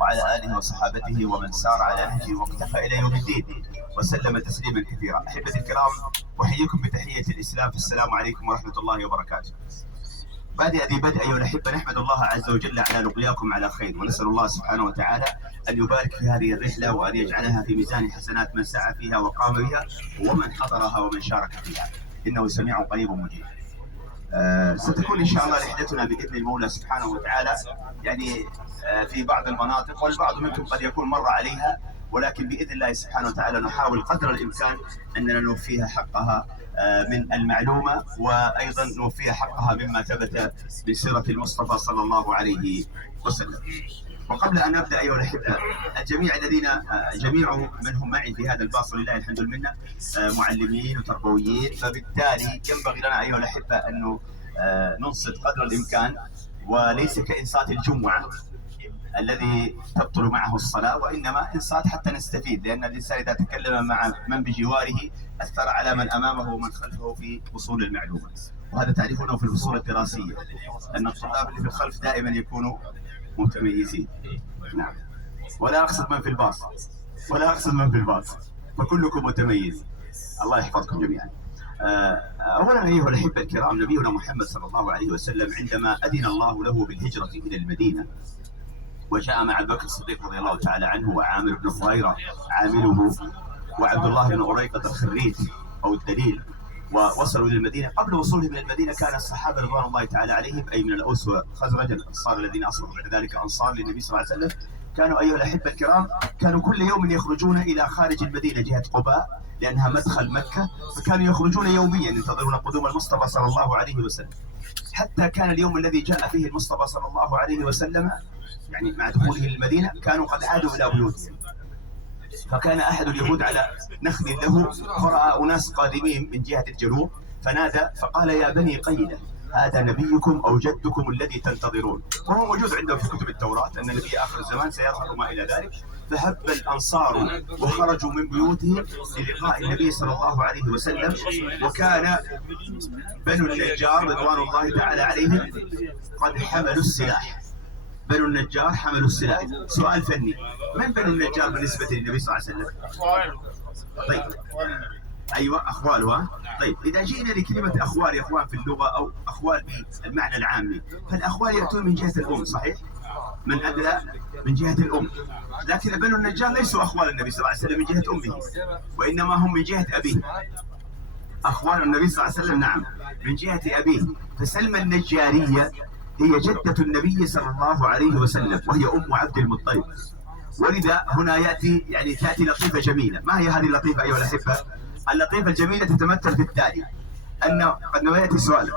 وعلى آله وصحابته ومن سار على نهجه واقتفى إلى يوم الدين وسلم تسليما كثيرا. أحبتي الكرام، أحييكم بتحية الإسلام، فالسلام عليكم ورحمة الله وبركاته. بادئ ذي بدء أيها الأحبة، نحمد الله عز وجل على لقياكم على خير، ونسأل الله سبحانه وتعالى أن يبارك في هذه الرحلة وأن يجعلها في ميزان حسنات من سعى فيها وقام بها ومن حضرها ومن شارك فيها، إنه سميع قريب مجيب. ستكون إن شاء الله رحلتنا بإذن المولى سبحانه وتعالى يعني في بعض المناطق، والبعض منكم قد يكون مر عليها، ولكن بإذن الله سبحانه وتعالى نحاول قدر الإمكان أننا نوفيها حقها من المعلومة، وأيضا نوفيها حقها مما ثبت بسيرة المصطفى صلى الله عليه وسلم. وقبل أن أبدأ أيها الأحبة، الجميع الذين جميع منهم معي في هذا الباص ولله الحمد لله معلمين وتربويين، فبالتالي ينبغي لنا أيها الأحبة أن ننصت قدر الإمكان، وليس كإنصات الجمعة الذي تبطل معه الصلاة، وإنما إنصات حتى نستفيد، لأن الإنسان إذا تكلم مع من بجواره أثر على من أمامه ومن خلفه في وصول المعلومة. وهذا تعرفونه في الفصول الدراسية، أن الطلاب اللي في الخلف دائما يكونوا متميزين. نعم، ولا أقصد من في الباص، فكلكم متميز. الله يحفظكم جميعا. أولا أيها الأحبة الكرام، نبينا محمد صلى الله عليه وسلم عندما أذن الله له بالهجرة إلى المدينة، وجاء مع بكر الصديق رضي الله تعالى عنه وعامر بن فهيرة عامله وعبد الله بن أريقة الخريت أو الدليل، ووصلوا إلى المدينة. قبل وصولهم إلى المدينة كان الصحابة رضوان الله تعالى عليهم، أي من الأوس وخزرج الأنصار الذين أصبحوا بعد ذلك أنصار للنبي صلى الله عليه وسلم، كانوا أيها الأحبة الكرام كانوا كل يوم يخرجون إلى خارج المدينة جهة قباء، لأنها مدخل مكة، فكانوا يخرجون يوميا ينتظرون قدوم المصطفى صلى الله عليه وسلم، حتى كان اليوم الذي جاء فيه المصطفى صلى الله عليه وسلم يعني مع دخوله للمدينة كانوا قد عادوا إلى بيوتهم. فكان أحد اليهود على نخل له، فرأى أناس قادمين من جهة الجنوب، فنادى فقال: يا بني قيلة، هذا نبيكم أو جدكم الذي تنتظرون. وهو موجود عندهم في كتب التوراة أن نبي آخر الزمان سيظهر ما إلى ذلك. فهب الأنصار وخرجوا من بيوتهم للقاء النبي صلى الله عليه وسلم. وكان بنو النجار رضوان الله تعالى عليهم قد حملوا السلاح. بنو النجار حملوا السلاح. سؤال فني، من بنو النجار بالنسبة للنبي صلى الله عليه وسلم؟ طيب، أيوة، أخواله. طيب، إذا جئنا لكلمة أخوال يا أخوان في اللغة أو أخوال بالمعنى العامي، فالأخوال يأتون من جهة الأم، صحيح؟ من أدلى من جهة الأم، لكن بنو النجار ليسوا أخوال النبي صلى الله عليه وسلم من جهة أمه، وإنما هم من جهة أبيه. أخوال النبي صلى الله عليه وسلم نعم من جهة أبيه. فسلمى النجارية هي جدة النبي صلى الله عليه وسلم، وهي أم عبد المطلب. ولذا هنا تأتي لطيفة جميلة. ما هي هذه اللطيفة أيها الأحبة؟ اللطيفة الجميلة تتمثل في التالي، أن قد يأتي سؤال.